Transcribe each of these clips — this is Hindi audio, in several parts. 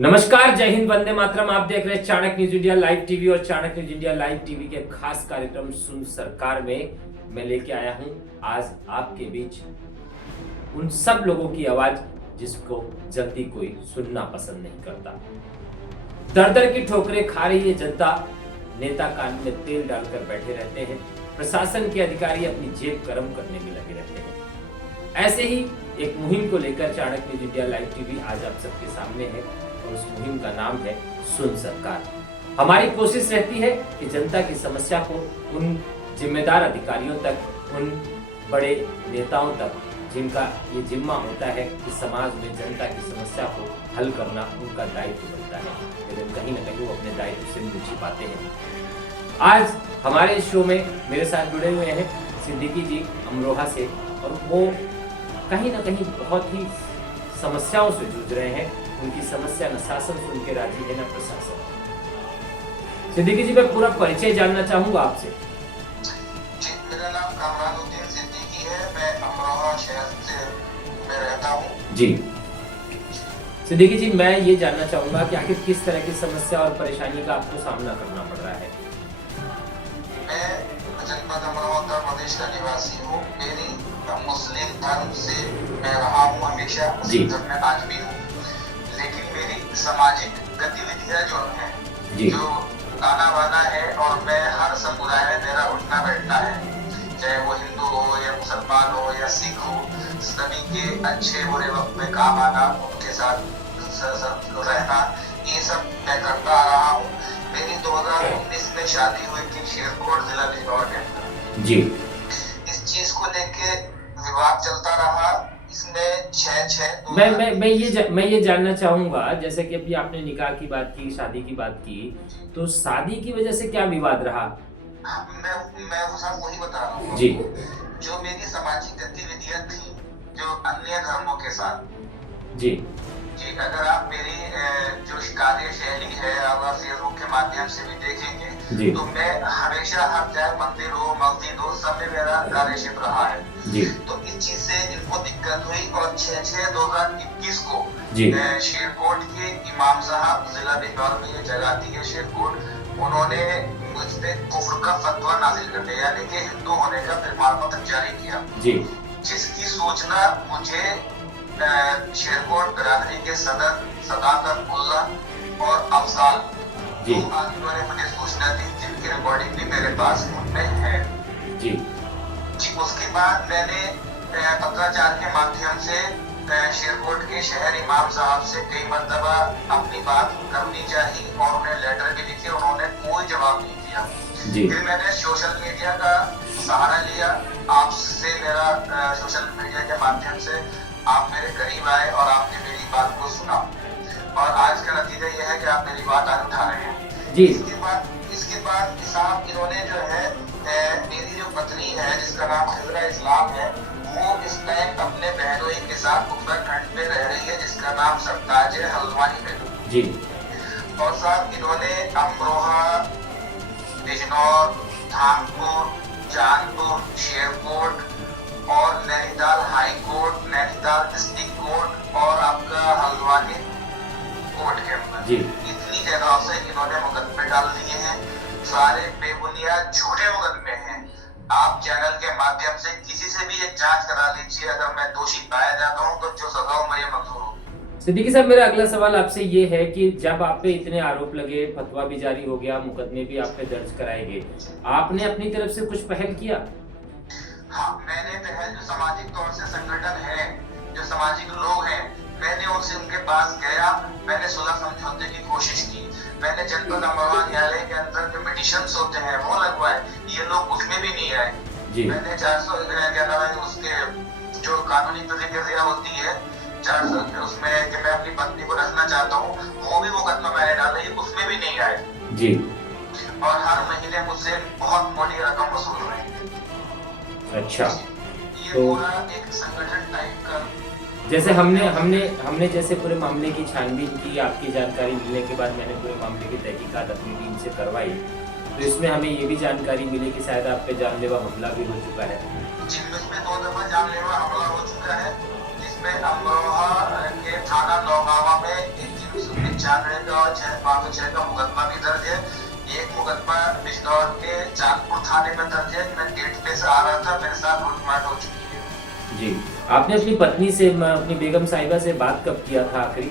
नमस्कार, जय हिंद, वंदे मातरम। आप देख रहे हैं Chanakya news India live TV और Chanakya news India live TV के खास कार्यक्रम सुन सरकार में मैं लेके आया हूं आज आपके बीच उन सब लोगों की आवाज जिसको जल्दी कोई सुनना पसंद नहीं करता। दर दर की ठोकरें खा रही है जनता, नेता कान में तेल डालकर बैठे रहते हैं, प्रशासन के अधिकारी अपनी जेब गर्म करने में लगे रहते हैं। ऐसे ही एक मुहिम को लेकर Chanakya news India live TV आज आप सबके सामने है और उस मुहिम का नाम है सुन सरकार। हमारी कोशिश रहती है कि जनता की समस्या को उन जिम्मेदार अधिकारियों तक, उन बड़े नेताओं तक जिनका ये जिम्मा होता है कि समाज में जनता की समस्या को हल करना उनका दायित्व बनता है, लेकिन कहीं ना कहीं वो अपने दायित्व से मुंह छिपाते हैं। आज हमारे इस शो में मेरे साथ जुड़े हुए हैं सिद्दीकी जी अमरोहा से, और वो कहीं ना कहीं बहुत ही समस्याओं से जूझ रहे हैं। उनकी समस्या न शासन सुन के राजी है न प्रशासन। सिद्दीकी जी, मैं पूरा परिचय जानना चाहूंगा आपसे। जी, मेरा नाम कमरानुद्दीन सिद्दीकी है। मैं अमरोहा शहर में रहता हूँ। जी सिद्दीकी जी, मैं ये जानना चाहूंगा कि आखिर किस तरह की समस्या और परेशानी का आपको सामना करना पड़ रहा है। मैं जनपद अमरोहा उत्तर प्रदेश का निवासी हूँ। मेरी मुस्लिम धर्म से मैं रहा हूँ हमेशा, मुस्लिम धर्म में आज भी हूँ, लेकिन मेरी सामाजिक गतिविधियां जो है, जो आना बाना है, और मैं हर समुदाय में मेरा उठना बैठना है, चाहे वो हिंदू हो या मुसलमान हो या सिख हो, सभी के अच्छे बुरे वक्त में काम आना, उनके साथ रहना, ये सब मैं करता आ रहा हूँ। मेरी 2019 में शादी हुई थी शेरकोट जिला बिजनौर के अंदर। जी, इस चीज को लेके विवाद चलता रहा। इसमें मैं ये जानना चाहूंगा, जैसे कि अभी आपने निकाह की बात की, शादी की बात की, तो शादी की वजह से क्या विवाद रहा? मैं वो सब वही बता रहा हूँ जी। जो मेरी सामाजिक गतिविधियां थी जो अन्य धर्मों के साथ। जी जी, अगर आप मेरी जो कार्य शैली है, अगर फेसबुक के माध्यम से भी देखेंगे, तो मैं हमेशा हर चाहे मंदिर हो, मस्जिद हो, सब में मेरा कार्य क्षेत्र रहा है। जी। तो इस चीज से इनको दिक्कत हुई और 6/6/2021 को शेरकोट के इमाम साहब, जिला बिजनौर में ये जगह थी है शेरकोट, उन्होंने मुझ पे कुफ्र का फतवा नाजिल कर दिया, यानी कि हिंदू होने का प्रमाण पत्र जारी किया। जी। जिसकी सूचना मुझे शेरकोट बिरादरी के सदर सदाकतुल्लाह और अफजाल आदमियों ने मुझे सूचना दी, जिनकी रिकॉर्डिंग भी मेरे पास में है। जी। उसके बाद मैंने पत्राचार के माध्यम से शेरकोट के शहर इमाम साहब से कई मर्तबा अपनी बात करनी चाहिए और उन्हें लेटर भी लिखे, उन्होंने कोई जवाब नहीं दिया। फिर मैंने सोशल मीडिया का सहारा लिया। आपसे मेरा सोशल मीडिया के माध्यम से आप मेरे करीब आए और आपने मेरी बात को सुना, और आज का नतीजा यह है कि आप मेरी बात आज उठा रहे हैं। जी। इसके बाद साहब इन्होंने जो है मेरी जो पत्नी है जिसका नाम हिजरा इस्लाम है, वो इस टाइम अपने बहनोई के साथ उत्तराखंड में रह रही है, जिसका नाम सरताज है हल्द्वानी में। जी। और साहब इन्होंने अमरोहा, बिजनौर, धामपुर, जानपुर, शेरकोट और Nainital high court, Nainital district court और आपका हल्द्वानी कोर्ट के अंदर इतनी जगहों से इन्होंने मुकदमे डाल दिए हैं। सारे बेबुनियाद झूठे मुकदमे हैं। आप चैनल के माध्यम से किसी से भी एक जांच करा लीजिए, अगर मैं दोषी पाया जाता हूं तो जो सजा हो मुझे मंजूर हो। सिद्दीकी साहब, मेरा अगला सवाल आपसे ये है कि जब आप पे इतने आरोप लगे, फतवा भी जारी हो गया, मुकदमे भी आप पे दर्ज कराए गए, आपने अपनी तरफ से कुछ पहल किया? हाँ, मैंने पहल, जो सामाजिक तौर से संगठन है, जो सामाजिक लोग हैं, मैंने उनसे उनके पास गया, मैंने सुलह समझौते की कोशिश की, मैंने जनपद अमरोहा न्यायालय के अंदर जो पिटीशंस होते हैं वो लगवाए, ये लोग उसमें भी नहीं आए। मैंने 411 उसके जो कानूनी प्रतिक्रिया होती है 400 उसमें कि मैं अपनी पत्नी को रखना चाहता हूँ, वो भी मुकदमा मैंने डाला, उसमें भी नहीं आए। जी। और हर महीने मुझसे बहुत मोटी रकम वसूल रहे हैं। अच्छा, ये पूरा एक संगठन टाइप का, जैसे हमने जैसे पूरे मामले की छानबीन की, आपकी जानकारी मिलने के बाद मैंने पूरे मामले की तहकीकात अपनी टीम से करवाई, तो इसमें हमें ये भी जानकारी मिली कि शायद आप पे जानलेवा हमला भी हो चुका है। जिसमें 2 दफा जानलेवा हमला हो चुका है, जिसमें अमरोहा के थाना नौगावा में एक 95 और 506 का मुकदमा भी दर्ज है। एक मुकदमा बिजनौर के चांदपुर थाने में दर्ज है। मैं गेट पे से आ रहा था, मेरे साथ लूटमार हो चुकी है। जी, आपने अपनी पत्नी से, अपनी बेगम साहिबा से बात कब किया था आखिरी?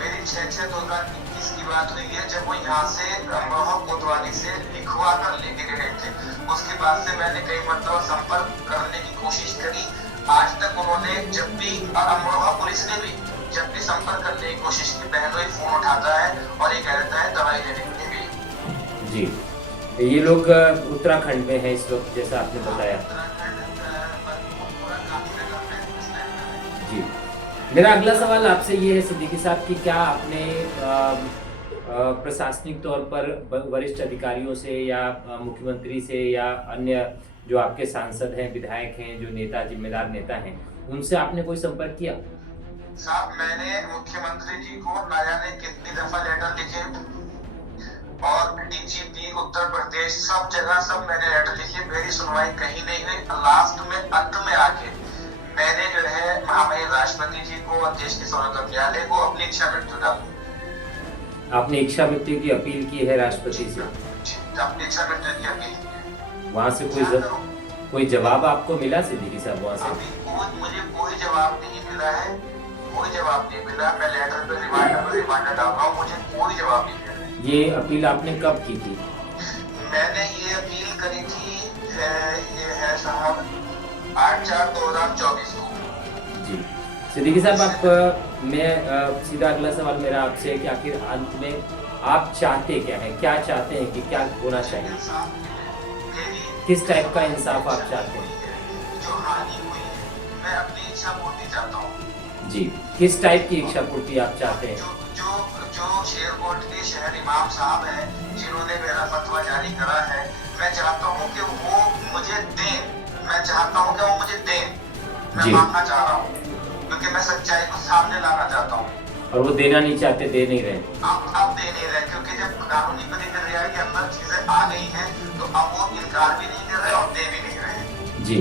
मेरी 6/6/2021 की बात हुई है, जब वो यहाँ से अमरोहा कोतवाली से लिखवा कर लेके गए थे। उसके बाद से मैंने कई मरतबा संपर्क करने की कोशिश करी। आज तक उन्होंने जब भी, अमरोहा पुलिस ने भी जब भी संपर्क करने की कोशिश की, बहनोई फोन उठाता है और ये कहता है दवाई लेने के लिए भी। जी, ये लोग उत्तराखंड में है इस वक्त, जैसा आपने बताया। जी, मेरा अगला सवाल आपसे ये है सिद्दीकी साहब कि क्या आपने प्रशासनिक तौर पर वरिष्ठ अधिकारियों से या मुख्यमंत्री से या अन्य जो आपके सांसद हैं, विधायक हैं, जो नेता, जिम्मेदार नेता हैं, उनसे आपने कोई संपर्क किया? साहब, मैंने मुख्यमंत्री जी को ना जाने कितनी दफा लेटर लिखे और डीजीपी उत्तर प्रदेश, सब जगह सब मैंने लेटर लिखे। मेरी सुनवाई कहीं नहीं हुई। लास्ट में, अंत में आके मैंने जो है महामहिम राष्ट्रपति जी को और देश के सर्वोच्च न्यायालय को अपनी इच्छा मृत्यु डाली। आपने इच्छा मृत्यु की अपील की है राष्ट्रपति से? अपनी इच्छा मृत्यु की अपील। वहाँ से कोई जवाब आपको मिला सिद्दीकी साहब? वहाँ से मुझे कोई जवाब नहीं मिला है, कोई जवाब नहीं मिला। मैं लेटर पे रिमाइंडर डाल रहा हूँ, मुझे कोई जवाब नहीं मिला। ये अपील आपने कब की थी? मैंने ये अपील करी थी, ये है साहब 8/4/2024 को। जी, सिद्दीकी साहब, मैं सीधा अगला सवाल मेरा आपसे है कि आखिर अंत में आप चाहते क्या हैं? क्या चाहते हैं कि क्या होना चाहिए? किस टाइप का इंसाफ आप चाहते हैं? जो हानि हुई है, मैं अपनी इच्छा पूर्ति चाहता हूँ। जी, किस टाइप की इच्छा पूर्ति आप चाहते हैं? जो शेरकोट के शहर इमाम साहब हैं, जिन्होंने मेरा फतवा जारी करा है, मैं चाहता हूँ कि वो मुझे दें। मैं चाहता हूँ कि वो मुझे दें। मैं मांगना चाह रहा हूँ, क्योंकि मैं सच्चाई को सामने लाना चाहता हूँ। और वो देना नहीं चाहते, दे नहीं रहे? अब दे नहीं रहे, क्योंकि जब कानूनी प्रक्रिया के अंदर चीजें आ गई हैं, तो अब वो इनकार भी नहीं कर रहे और दे भी नहीं रहे। जी,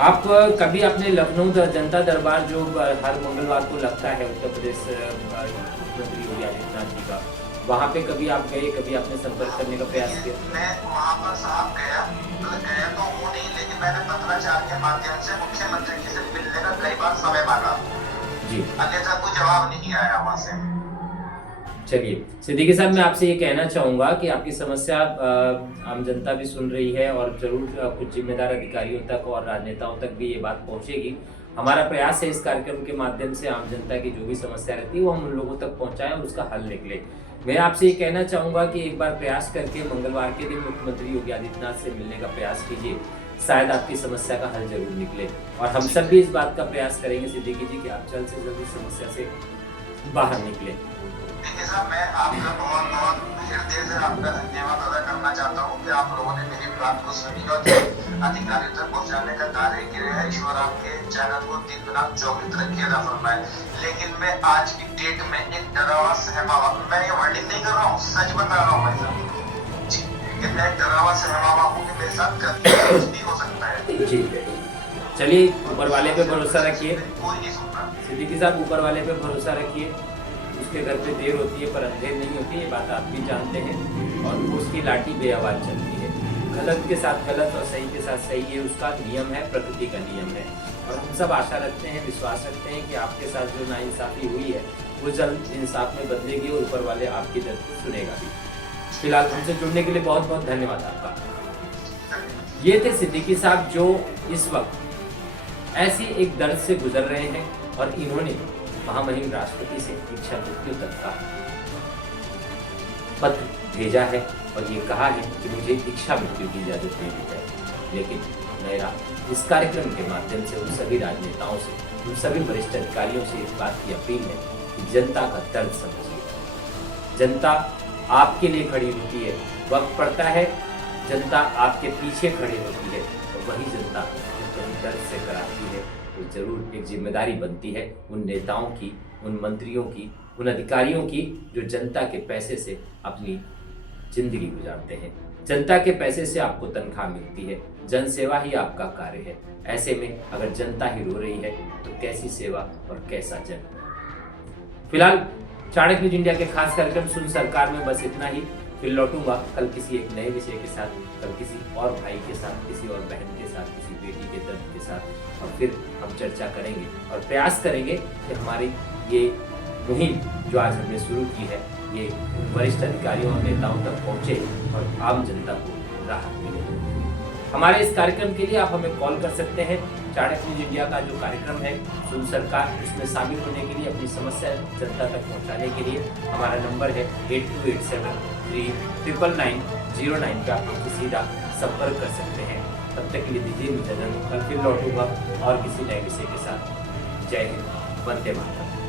आप कभी अपने लखनऊ जनता दरबार जो हर मंगलवार को लगता है उत्तर प्रदेश मुख्यमंत्री योगी आदित्यनाथ जी का, वहाँ पे कभी आप गए, कभी आपने संपर्क करने का प्रयास किया? मैं वहाँ पर साहब गया तो वो नहीं, लेकिन मैंने पत्राचार के माध्यम से मुख्यमंत्री जी से मिलने का कई बार समय मांगा जी, अन्यथा कोई जवाब नहीं आया वहाँ से। चलिए सिद्दीकी साहब, मैं आपसे ये कहना चाहूँगा कि आपकी समस्या आम जनता भी सुन रही है और जरूर कुछ जिम्मेदार अधिकारियों तक और राजनेताओं तक भी ये बात पहुँचेगी। हमारा प्रयास है इस कार्यक्रम के माध्यम से आम जनता की जो भी समस्या रहती है वो हम उन लोगों तक पहुँचाएं और उसका हल निकले। मैं आपसे ये कहना चाहूँगा कि एक बार प्रयास करके मंगलवार के दिन मुख्यमंत्री योगी आदित्यनाथ से मिलने का प्रयास कीजिए, शायद आपकी समस्या का हल जरूर निकले। और हम सब भी इस बात का प्रयास करेंगे सिद्दीकी जी कि आप जल्द से जल्द इस समस्या से बाहर निकले। देखिए साहब, मैं आपका बहुत बहुत हृदय से आपका धन्यवाद अदा करना चाहता हूँ कि आप लोगों ने मेरी बात को सुनी और अधिकारियों तक पहुँचाने का कार्य किया है। ईश्वर आपके चैनल को दिन रात 24 तरक्की अदा फरमाए। लेकिन मैं आज की डेट में एक डरावा सहमावा, मैं ये वर्डिंग नहीं कर रहा हूँ, सच बता रहा हूँ भाई साहब कि मैं डरावा सहमावा हूँ कि मेरे साथ कुछ भी हो सकता है। जी, चलिए ऊपर वाले पे भरोसा रखिए कोई नहीं सुनता। सिद्दीकी साहब, ऊपर वाले पे भरोसा रखिए। उसके घर पे देर होती है पर अंधेर नहीं होती, ये बात आप भी जानते हैं। और उसकी लाठी बेआवाज चलती है। गलत के साथ गलत और सही के साथ सही, ये उसका नियम है, प्रकृति का नियम है। और हम सब आशा रखते हैं, विश्वास रखते हैं कि आपके साथ जो नाइंसाफी हुई है वो जल्द इंसाफ में बदलेगी और ऊपर वाले आपकी दर्द को सुनेगा भी। फिलहाल हमसे जुड़ने के लिए बहुत बहुत धन्यवाद आपका। ये थे सिद्दीकी साहब जो इस वक्त ऐसी एक दर्द से गुजर रहे हैं और इन्होंने महामहिम राष्ट्रपति से इच्छा मृत्यु तक का पत्र भेजा है और ये कहा है कि मुझे इच्छा मृत्यु की इजाजत दे दी जाए। लेकिन मेरा इस कार्यक्रम के माध्यम से उन सभी राजनेताओं से, उन सभी वरिष्ठ अधिकारियों से इस बात की अपील है कि जनता का दर्द समझिए। जनता आपके लिए खड़ी होती है, वक्त पड़ता है जनता आपके पीछे खड़ी होती है और वही जनता जब दर्द से कराती है तो जरूर एक जिम्मेदारी बनती है उन नेताओं की, उन मंत्रियों की, उन अधिकारियों की जो जनता के पैसे से अपनी जिंदगी गुजारते हैं। जनता के पैसे से आपको तनख्वाह मिलती है, जन सेवा ही आपका कार्य है। ऐसे में अगर जनता ही रो रही है तो कैसी सेवा और कैसा जन। फिलहाल चाणक्य न्यूज इंडिया के खास कार्यक्रम सुन सरकार में बस इतना ही। फिर लौटूंगा कल किसी एक नए विषय के साथ, कल किसी और भाई के साथ, किसी और बहन के साथ, किसी बेटी के दर्द के साथ, और फिर हम चर्चा करेंगे और प्रयास करेंगे कि हमारी ये मुहिम जो आज हमने शुरू की है ये वरिष्ठ अधिकारियों और नेताओं तक पहुंचे और आम जनता को राहत मिले। हमारे इस कार्यक्रम के लिए आप हमें कॉल कर सकते हैं। चाणक्य न्यूज इंडिया का जो कार्यक्रम है सुन सरकार, उसमें शामिल होने के लिए, अपनी समस्या जनता तक पहुंचाने के लिए हमारा नंबर है 8287399909 पे आप हमसे सीधा संपर्क कर सकते हैं। तब तक के लिए दीजिए इजाजत, कल फिर लौटूंगा और किसी नए विषय के साथ। जय हिंद, वंदे मातरम।